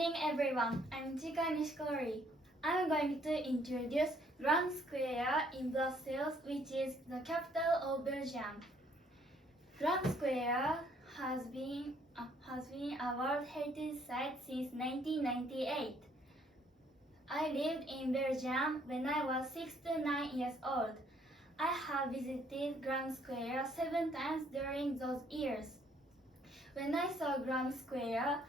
evening, everyone. I'm Chika Nishikori. I'm going to introduce Grand Square in Brussels, which is the capital of Belgium. Grand Square has been a World Heritage Site since 1998. I lived in Belgium when I was 6 to 9 years old. I have visited Grand Square 7 times during those years. When I saw Grand Square,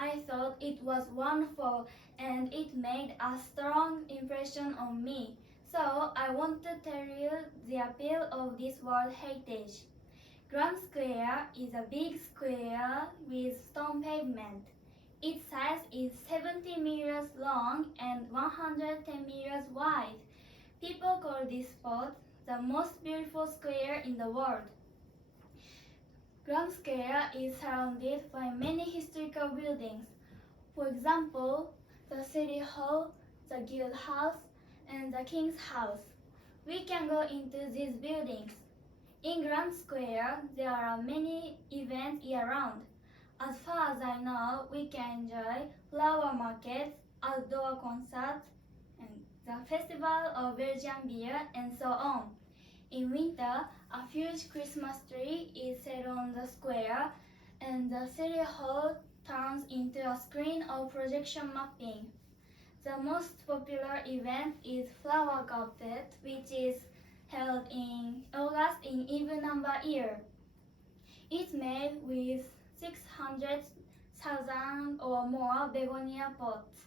I thought it was wonderful and it made a strong impression on me. So I want to tell you the appeal of this World Heritage. Grand Square is a big square with stone pavement. Its size is 70 meters long and 110 meters wide. People call this spot the most beautiful square in the world. Grand Square is surrounded by many historical buildings. For example, the City Hall, the Guild House, and the King's House. We can go into these buildings. In Grand Square, there are many events year-round. As far as I know, we can enjoy flower markets, outdoor concerts, and the Festival of Belgian beer, and so on. In winter, a huge Christmas tree is set on the square, and the City Hall turns into a screen of projection mapping. The most popular event is Flower Carpet, which is held in August in even number year. It's made with 600,000 or more begonia pots.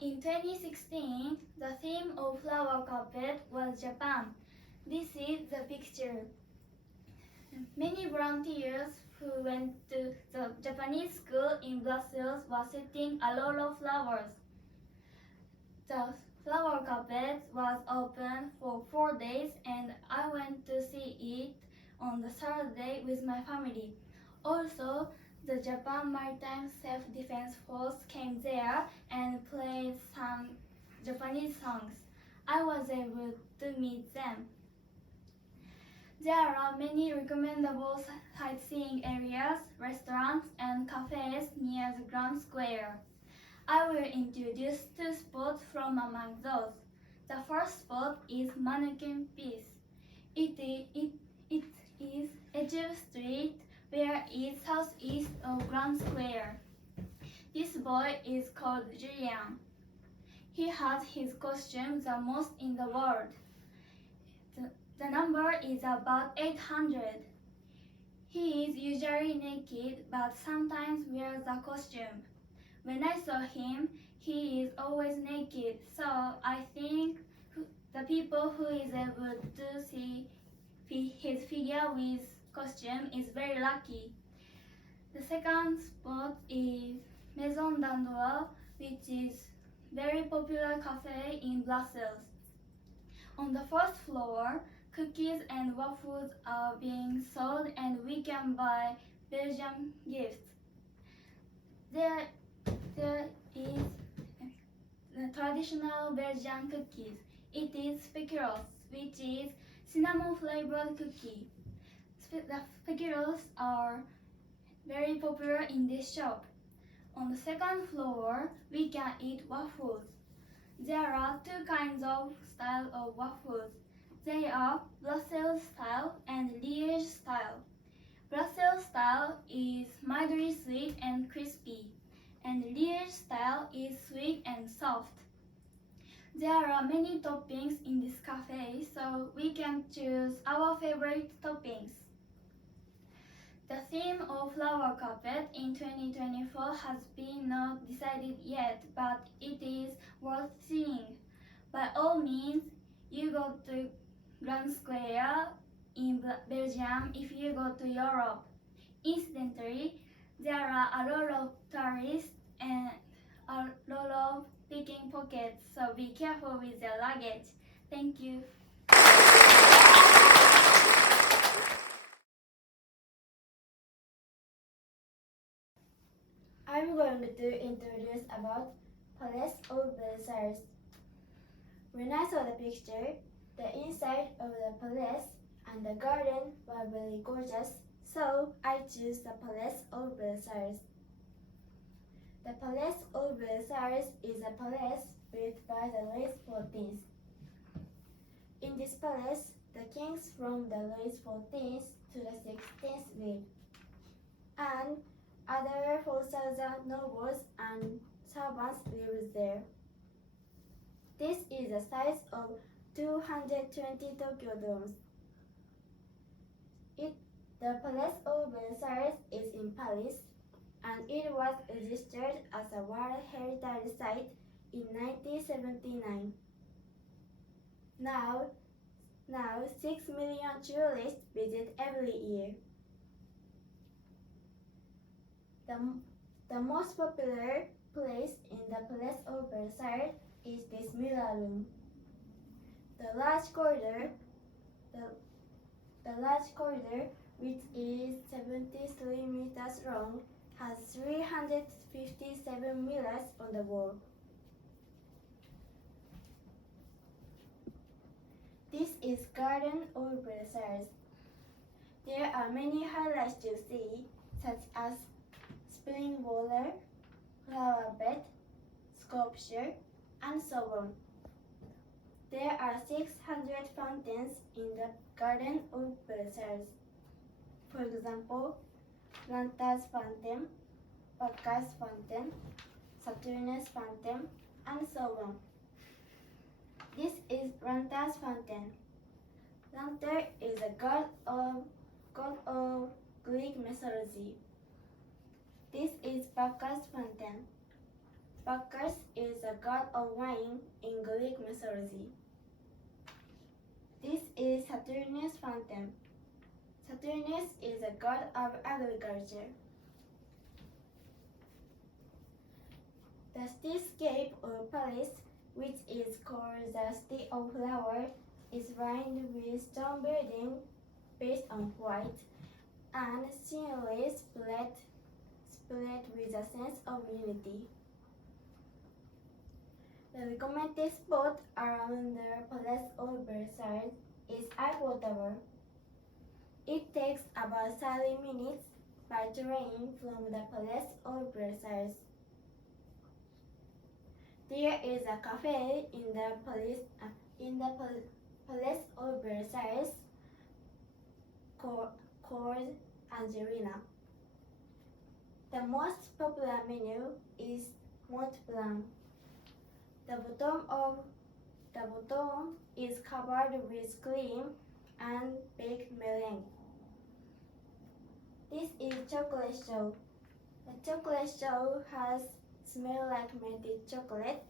In 2016, the theme of Flower Carpet was Japan. This is the picture. Many volunteers who went to the Japanese school in Brussels were setting a lot of flowers. The flower carpet was open for 4 days and I went to see it on the third day with my family. Also, the Japan Maritime Self-Defense Force came there and played some Japanese songs. I was able to meet them. There are many recommendable sightseeing areas, restaurants, and cafes near the Grand Square. I will introduce 2 spots from among those. The first spot is Mannequin Peace. It is Edgewood Street, where it is southeast of Grand Square. This boy is called Julian. He has his costume the most in the world. The number is about 800. He is usually naked but sometimes wears a costume. When I saw him, he is always naked, so I think the people who is able to see his figure with costume is very lucky. The second spot is Maison d'Andorre, which is very popular cafe in Brussels. On the first floor, cookies and waffles are being sold and we can buy Belgian gifts. There is the traditional Belgian cookies. It is speculoos, which is cinnamon flavored cookie. The speculoos are very popular in this shop. On the second floor, we can eat waffles. There are 2 kinds of style of waffles. They are Brussels style and Liège style. Brussels style is mildly sweet and crispy, and Liège style is sweet and soft. There are many toppings in this cafe, so we can choose our favorite toppings. The theme of Flower Carpet in 2024 has been not decided yet, but it is worth seeing. By all means, you go to Grand Square in Belgium if you go to Europe. Incidentally, there are a lot of tourists and a lot of picking pockets, so be careful with your luggage. Thank you. I'm going to introduce about Palace of Versailles. When I saw the picture, the inside of the palace and the garden were very gorgeous, so I chose the Palace of Versailles. The Palace of Versailles is a palace built by the Louis XIV. In this palace, the kings from the Louis XIV to the 16th lived, and other 4,000 nobles and servants lived there. This is the size of 220 Tokyo domes. The Palace of Versailles is in Paris, and it was registered as a World Heritage Site in 1979. Now 6 million tourists visit every year. The most popular place in the Palace of Versailles is this mirror room. The large corridor, which is 73 meters long, has 357 mirrors on the wall. This is Garden of Versailles. There are many highlights to see, such as spring water, flower bed, sculpture, and so on. There are 600 fountains in the Garden of Versailles. For example, Planta's Fountain, Bacchus Fountain, Saturnus Fountain, and so on. This is Planta's Fountain. Planter is a god of Greek mythology. This is Bacchus Fountain. Bacchus is a god of wine in Greek mythology. This is Saturnus Fountain. Saturnus is a god of agriculture. The cityscape of Paris, which is called the City of Flowers, is lined with stone buildings based on white and scenery spread with a sense of unity. The recommended spot around the Palace of Versailles is Eiffel Tower. It takes about 30 minutes by train from the Palace of Versailles. There is a cafe in the Palace of Versailles called Angelina. The most popular menu is Mont Blanc. The bottom is covered with cream and baked meringue. This is chocolate shell. The chocolate shell has smell like melted chocolate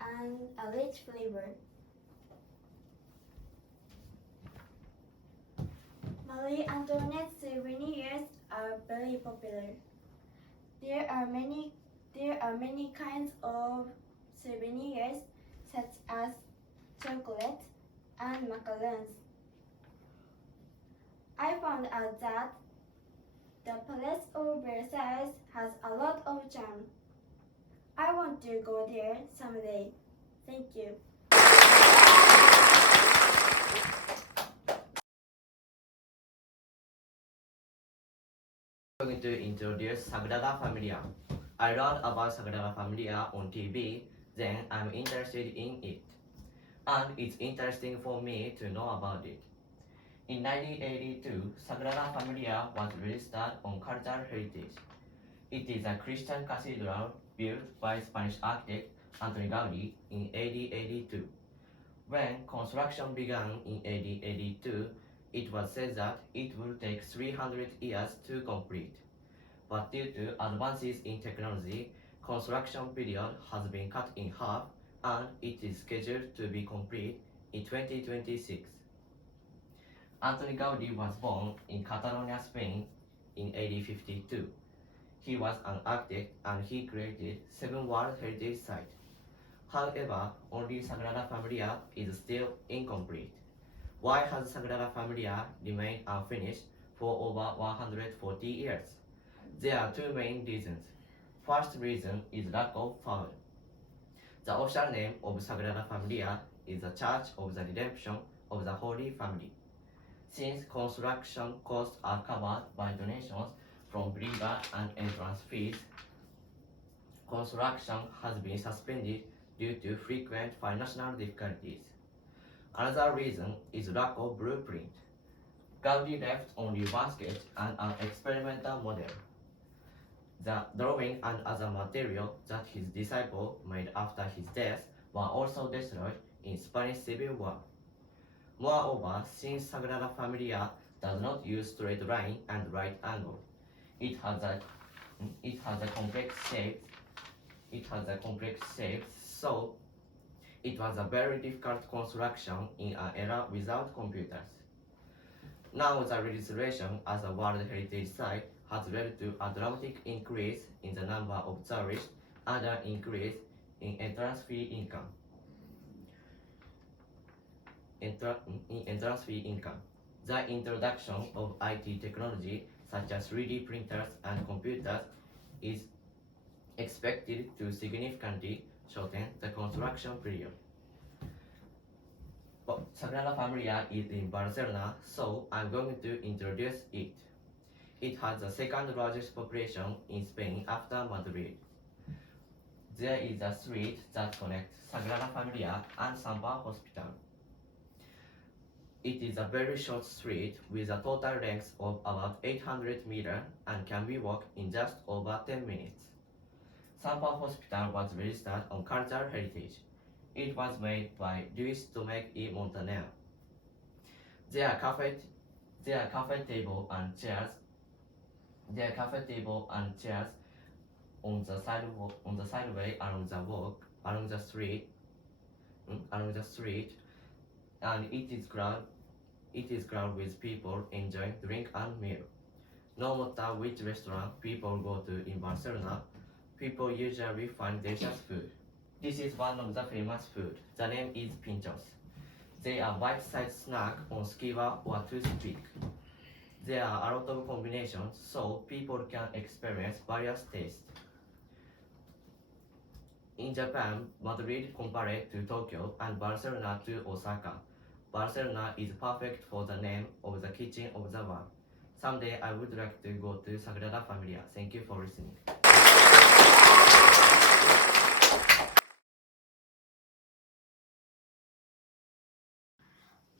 and a rich flavor. Marie Antoinette souvenirs are very popular. There are many kinds of souvenirs such as chocolate and macarons. I found out that the Palace of Versailles has a lot of charm. I want to go there someday. Thank you. I'm going to introduce Sagrada Familia. I learned about Sagrada Familia on TV, then I'm interested in it. And it's interesting for me to know about it. In 1982, Sagrada Familia was registered on Cultural Heritage. It is a Christian cathedral built by Spanish architect Antoni Gaudí in AD 82. When construction began in AD 82, it was said that it would take 300 years to complete. But due to advances in technology, construction period has been cut in half and it is scheduled to be complete in 2026. Antoni Gaudí was born in Catalonia, Spain in AD 52. He was an architect and he created 7 World Heritage Sites. However, only Sagrada Familia is still incomplete. Why has Sagrada Familia remained unfinished for over 140 years? There are 2 main reasons. First reason is lack of funds. The official name of Sagrada Familia is the Church of the Redemption of the Holy Family. Since construction costs are covered by donations from believers and entrance fees, construction has been suspended due to frequent financial difficulties. Another reason is lack of blueprint. Gaudi left only one sketch and an experimental model. The drawing and other material that his disciple made after his death were also destroyed in Spanish Civil War. Moreover, since Sagrada Familia does not use straight line and right angle, it has a complex shape, so it was a very difficult construction in an era without computers. Now the registration as a World Heritage Site has led to a dramatic increase in the number of tourists and an increase in entrance fee income. The introduction of IT technology such as 3D printers and computers is expected to significantly shorten the construction period. Sagrada Familia is in Barcelona, so I'm going to introduce it. It has the second largest population in Spain after Madrid. There is a street that connects Sagrada Familia and Samba Hospital. It is a very short street with a total length of about 800 meters and can be walked in just over 10 minutes. Samba Hospital was registered on cultural heritage. It was made by Luis Domecq y Montaner. There are cafe table and chairs on the sideway along the street, and it is crowded with people enjoying drink and meal. No matter which restaurant people go to in Barcelona, people usually find delicious food. This is one of the famous food. The name is pinchos. They are bite-sized snack on skewer or toothpick. There are a lot of combinations, so people can experience various tastes. In Japan, Madrid compared to Tokyo and Barcelona to Osaka. Barcelona is perfect for the name of the kitchen of the world. Someday I would like to go to Sagrada Familia. Thank you for listening.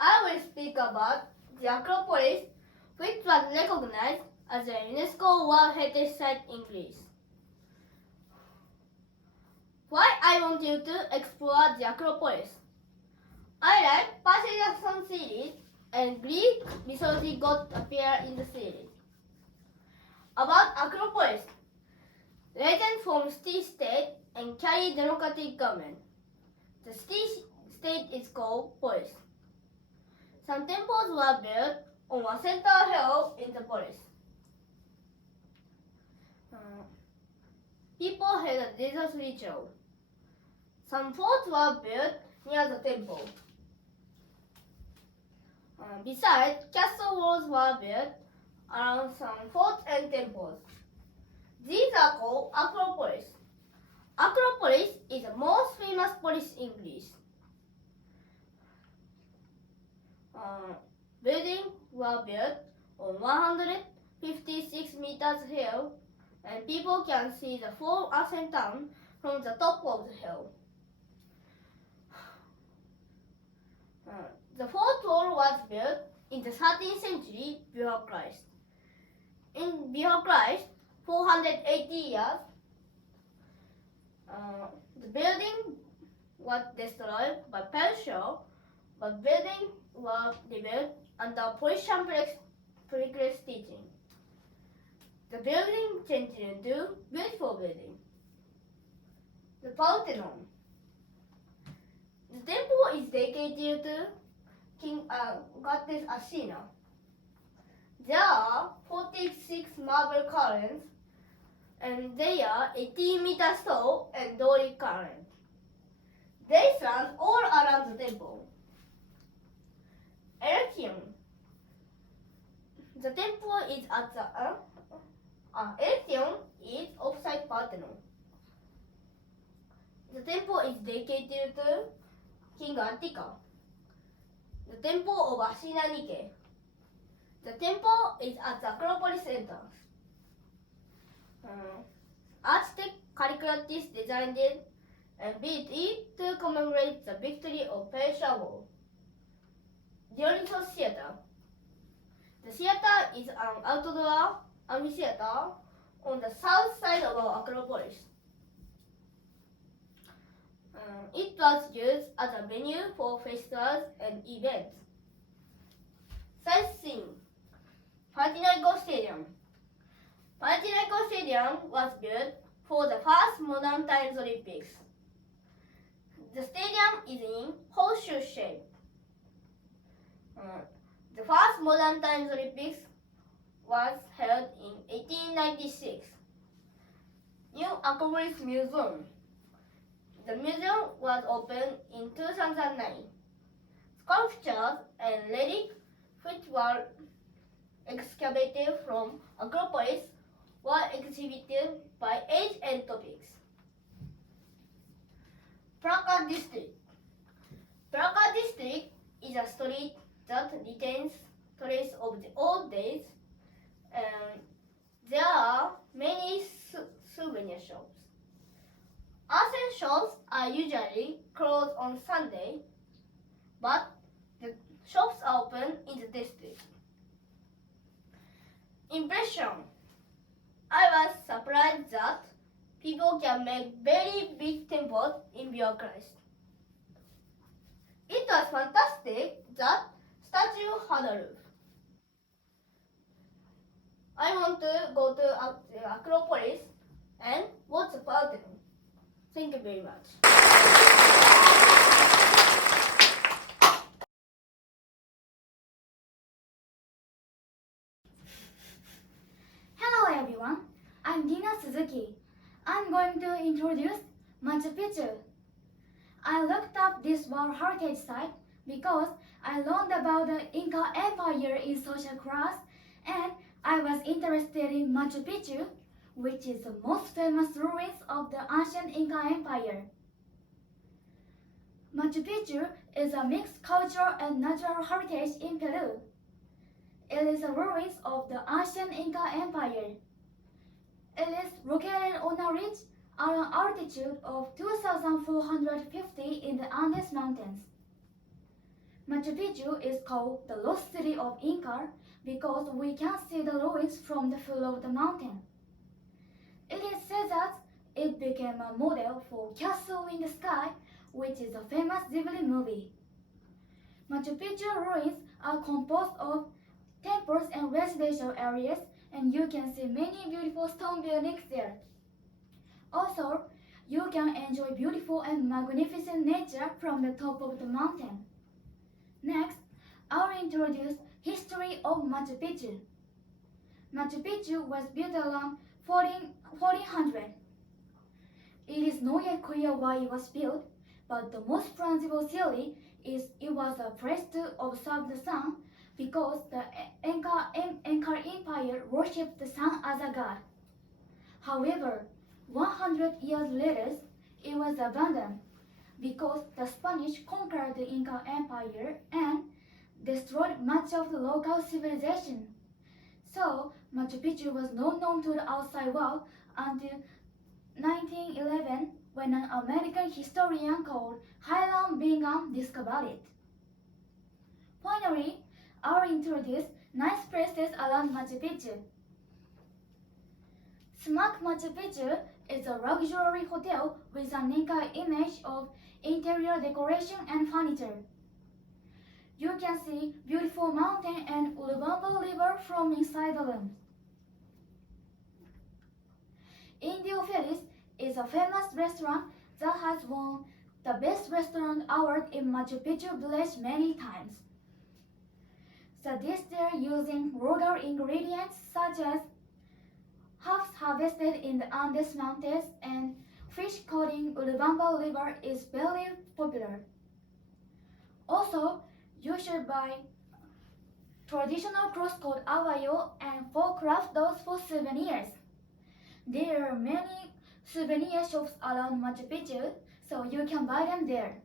I will speak about the Acropolis, which was recognized as a UNESCO World Heritage Site in Greece. Why I want you to explore the Acropolis? I like Percy Jackson series and Greek mythology gods appear in the series. About Acropolis, legends from city-state and carry democratic government. The city-state is called polis. Some temples were built on a central hill in the polis. People had a religious ritual. Some forts were built near the temple. Besides, castle walls were built around some forts and temples. These are called Acropolis. Acropolis is the most famous polis in Greece. Buildings were built on 156 meters hill, and people can see the full ancient town from the top of the hill. The fourth wall was built in the 13th century before Christ. Before Christ, 480 years, the building was destroyed by Persia, but buildings were rebuilt under Persian Pericles' teaching. The building changed into beautiful building. The Parthenon. The temple is dedicated to Goddess Athena. There are 46 marble columns, and they are 18 meters tall and Doric columns. They stand all around the temple. Erechim. The temple is at the Erechim is opposite Parthenon. The temple is dedicated to King Attica. The temple of Athena Nike. The temple is at the Acropolis entrance. Architect calculatus designed and built it to commemorate the victory of Persian War. Dionysos Theatre. The theater is an outdoor amphitheater on the south side of Acropolis. It was used as a venue for festivals and events. Sightseeing. Panathinaikos Stadium. Panathinaikos Stadium was built for the first modern times Olympics. The stadium is in horseshoe shape. The first modern times Olympics was held in 1896. New Acropolis Museum. The museum was opened in 2009. Sculptures and relics which were excavated from Acropolis were exhibited by age and topics. Praga District. Praga District is a street that retains traces of the old days, and there are many souvenir shops. Artisan shops are usually closed on Sunday, but the shops are open in the district. Impression. I was surprised that people can make very big temples in bureaucracy. It was fantastic that statue had a roof. I want to go to the Acropolis and watch the fountain. Thank you very much. Hello everyone, I'm Dina Suzuki. I'm going to introduce Machu Picchu. I looked up this World Heritage Site because I learned about the Inca Empire in social class, and I was interested in Machu Picchu, which is the most famous ruins of the ancient Inca Empire. Machu Picchu is a mixed cultural and natural heritage in Peru. It is the ruins of the ancient Inca Empire. It is located on a ridge at an altitude of 2,450 in the Andes Mountains. Machu Picchu is called the Lost City of Inca because we can see the ruins from the foot of the mountain. It is said that it became a model for Castle in the Sky, which is a famous Ghibli movie. Machu Picchu ruins are composed of temples and residential areas, and you can see many beautiful stone buildings there. Also, you can enjoy beautiful and magnificent nature from the top of the mountain. Next, I'll introduce history of Machu Picchu. Machu Picchu was built around 1400. It is not yet clear why it was built, but the most plausible theory is it was a place to observe the sun because the Inca Empire worshipped the sun as a god. However, 100 years later, it was abandoned because the Spanish conquered the Inca Empire and destroyed much of the local civilization. So, Machu Picchu was not known to the outside world until 1911 when an American historian called Hiram Bingham discovered it. Finally, I'll introduce nice places around Machu Picchu. Smack Machu Picchu is a luxury hotel with an Inca image of interior decoration and furniture. You can see beautiful mountain and Urubamba River from inside the room. Indio Feliz is a famous restaurant that has won the Best Restaurant Award in Machu Picchu Village many times. The dish there using local ingredients such as herbs harvested in the Andes Mountains and fish caught in Urubamba River is very popular. Also, you should buy traditional clothes called abayo and folk craft dolls for souvenirs. There are many souvenir shops around Machu Picchu, so you can buy them there.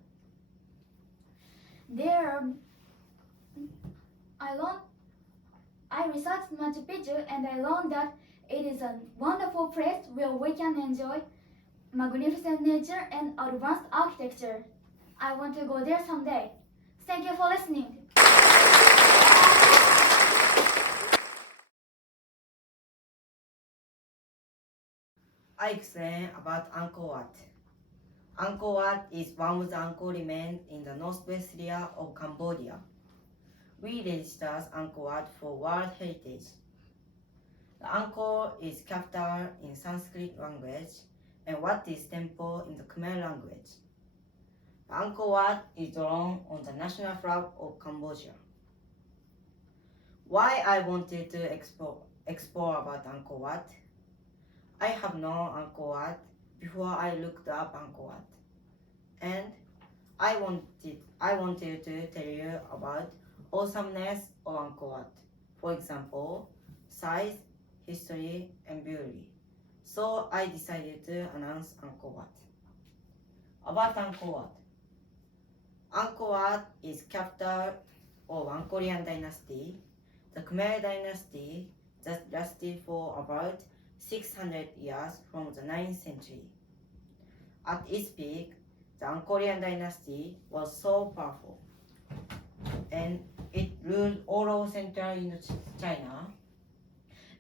I researched Machu Picchu and I learned that it is a wonderful place where we can enjoy magnificent nature and advanced architecture. I want to go there someday. Thank you for listening. I explain about Angkor Wat. Angkor Wat is one of the Angkor remains in the northwest area of Cambodia. We registered Angkor Wat for World Heritage. The Angkor is capital in Sanskrit language and Wat is temple in the Khmer language. The Angkor Wat is drawn on the national flag of Cambodia. Why I wanted to explore about Angkor Wat? I have known Angkor Wat before I looked up Angkor Wat, and I wanted to tell you about awesomeness of Angkor Wat. For example, size, history, and beauty. So I decided to announce Angkor Wat. About Angkor Wat. Angkor Wat is capital of Angkorian dynasty, the Khmer dynasty that lasted for about 600 years from the 9th century. At its peak, the Angkorian dynasty was so powerful, and it ruled all of Central China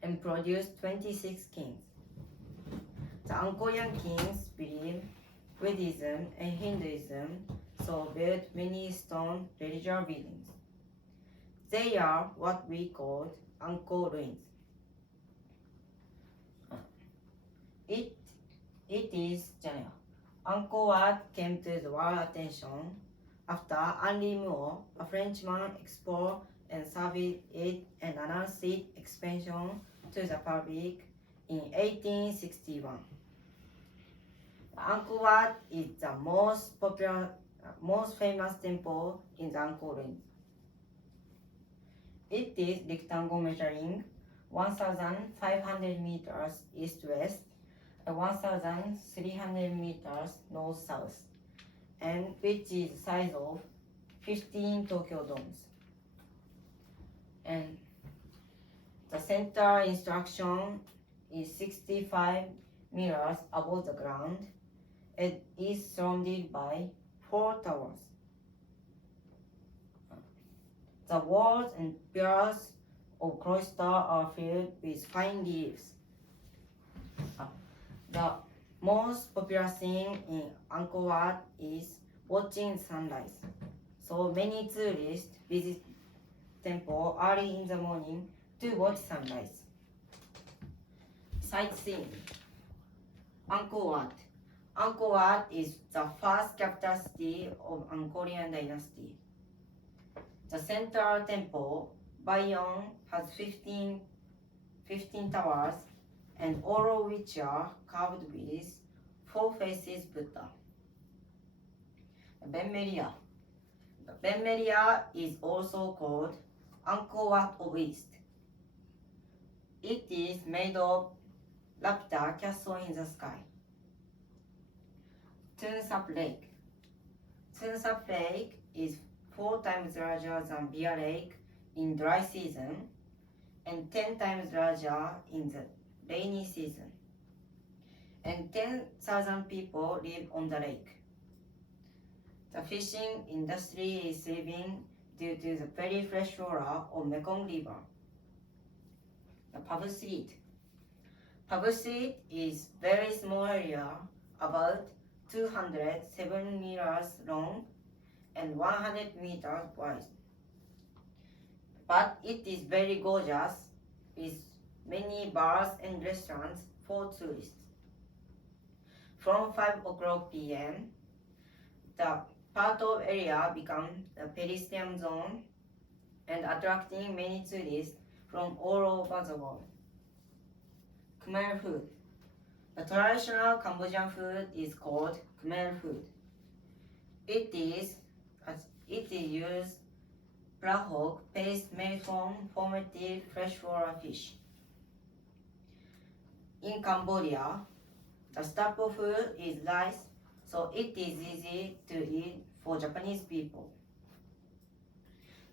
and produced 26 kings. The Angkorian kings believed Buddhism and Hinduism, so built many stone religious buildings. They are what we call Angkor ruins. It is general. Angkor Wat came to the world attention after Henri Moore, a Frenchman, explored and surveyed it and announced its expansion to the public in 1861. Angkor Wat is the most famous temple in the Angkor ruins. It is rectangle measuring 1,500 meters east-west and 1,300 meters north-south, and which is the size of 15 Tokyo domes. And the center instruction is 65 meters above the ground. It is surrounded by 4 towers. The walls and pillars of cloister are filled with fine leaves. The most popular thing in Angkor Wat is watching sunrise. So many tourists visit temple early in the morning to watch sunrise. Sightseeing. Angkor Wat. Angkor Wat is the first capital city of Angkorian dynasty. The central temple, Bayon, has 15 towers, and all of which are carved with 4 faces Buddha. Ben-Meria. Ben-Meria is also called Angkor Wat of East. It is made of lapita castle in the sky. Tunsap Lake. Tunsap Lake is 4 times larger than Bear Lake in dry season and 10 times larger in the rainy season. And 10,000 people live on the lake. The fishing industry is thriving due to the very fresh water of Mekong River. The Pub Street. Pub Street is very small area, about 207 meters long and 100 meters wide. But it is very gorgeous with many bars and restaurants for tourists. From 5 o'clock p.m., the part of area becomes a pedestrian zone and attracting many tourists from all over the world. Khmer food. The traditional Cambodian food is called Khmer food. It is used prahok paste made from fermented freshwater fish. In Cambodia, the staple food is rice, so it is easy to eat for Japanese people.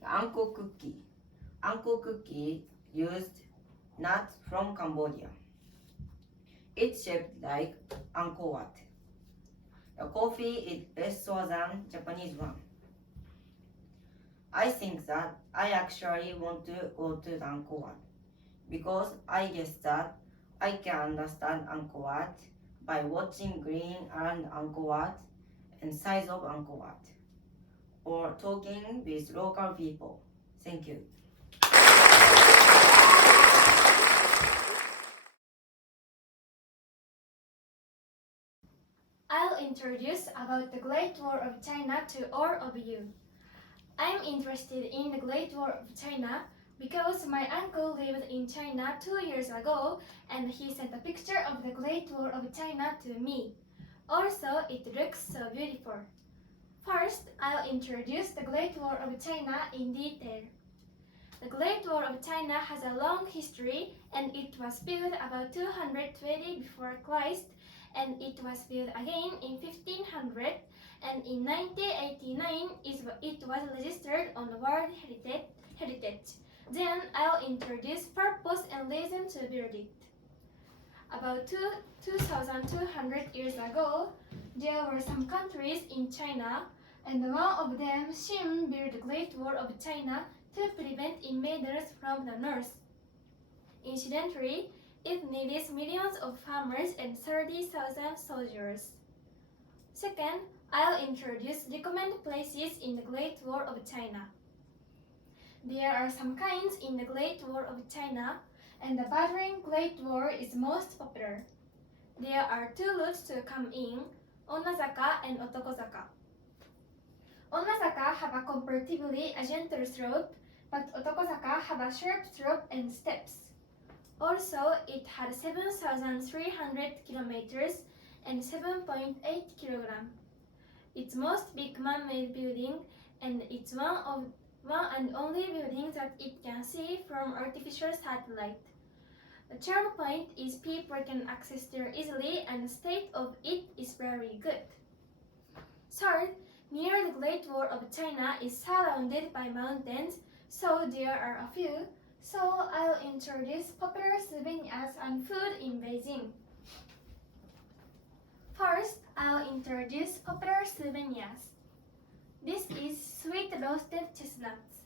The Angkor cookie. Angkor cookie used nuts from Cambodia. It's shaped like Angkor Wat. The coffee is better than Japanese one. I think that I actually want to go to the Angkor Wat because I guess that I can understand Angkor Wat by watching green around Angkor Wat and size of Angkor Wat or talking with local people. Thank you. I'll introduce about the Great Wall of China to all of you. I'm interested in the Great Wall of China because my uncle lived in China 2 years ago and he sent a picture of the Great Wall of China to me. Also, it looks so beautiful. First, I'll introduce the Great Wall of China in detail. The Great Wall of China has a long history and it was built about 220 before Christ and it was built again in 1500 and in 1989 it was registered on World Heritage. Then I'll introduce purpose and reason to build it. About 2,200 years ago, there were some countries in China and one of them Xin built the Great Wall of China to prevent invaders from the north. Incidentally, it needed millions of farmers and 30,000 soldiers. Second, I'll introduce recommended places in the Great Wall of China. There are some kinds in the Great Wall of China, and the Battering Great Wall is most popular. There are two routes to come in, Onazaka and Otokozaka. Onazaka have a comparatively a gentle slope, but Otokozaka have a sharp slope and steps. Also, it had 7,300 kilometers and 7.8 kilograms. It's most big man-made building, and it's one and only building that it can see from artificial satellite. The charm point is people can access there easily, and the state of it is very good. Third, near the Great Wall of China is surrounded by mountains, so there are a few. So I'll introduce popular souvenirs and food in Beijing. First, I'll introduce popular souvenirs. This is sweet roasted chestnuts.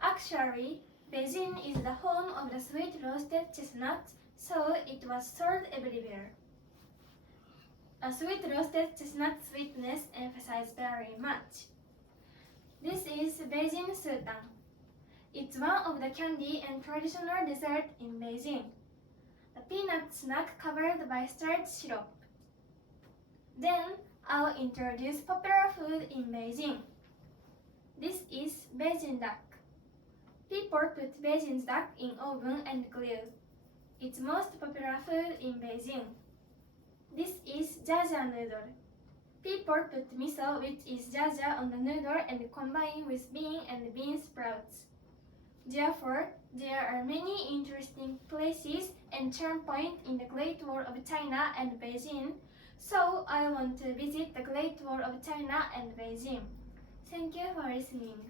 Actually, Beijing is the home of the sweet roasted chestnuts, so it was sold everywhere. A sweet roasted chestnut sweetness emphasized very much. This is Beijing Sultan. It's one of the candy and traditional dessert in Beijing. The peanut snack covered by starch syrup. Then, I'll introduce popular food in Beijing. This is Beijing duck. People put Beijing duck in oven and grill. It's most popular food in Beijing. This is jaja noodle. People put miso, which is jaja, on the noodle and combine with bean and bean sprouts. Therefore, there are many interesting places and charm points in the Great Wall of China and Beijing, so I want to visit the Great Wall of China and Beijing. Thank you for listening.